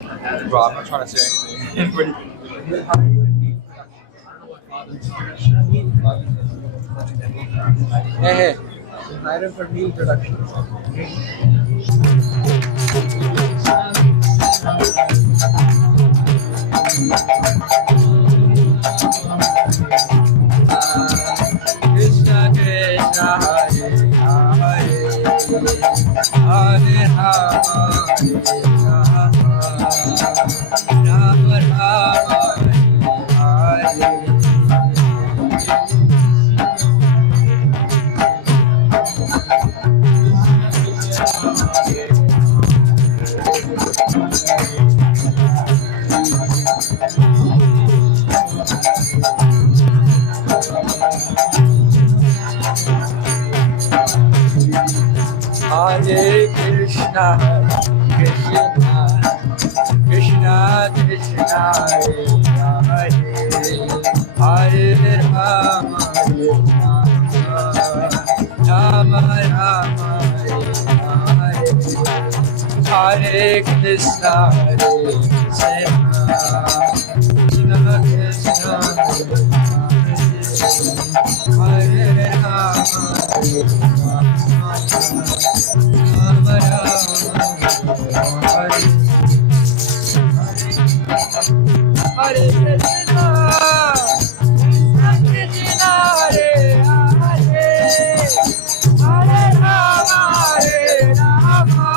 Bro, I'm not trying to say anything. Hey, hey. Hire him for meal production. Krishna Krishna Hare Hare Hare Rama Rama Rama Hare Hare Krishna, Krishna Krishna Krishna Hare Hare Hare Rama Rama Rama Hare Hare Krishna Hare Krishna Krishna Krishna Hare Rama Rama Rama Hare Krishna, Krishna Hare Hare, Hare Rama, Hare Rama.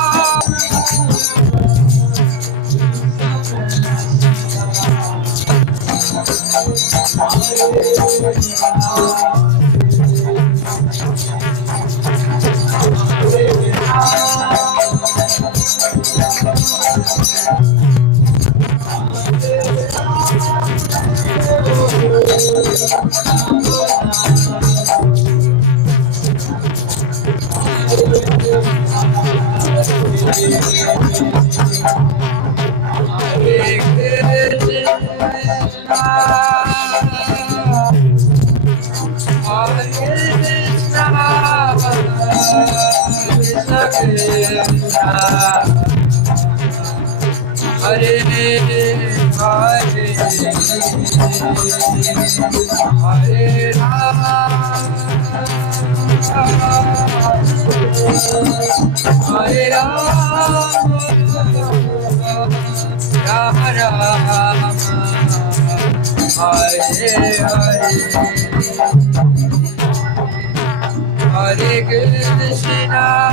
Hare Krishna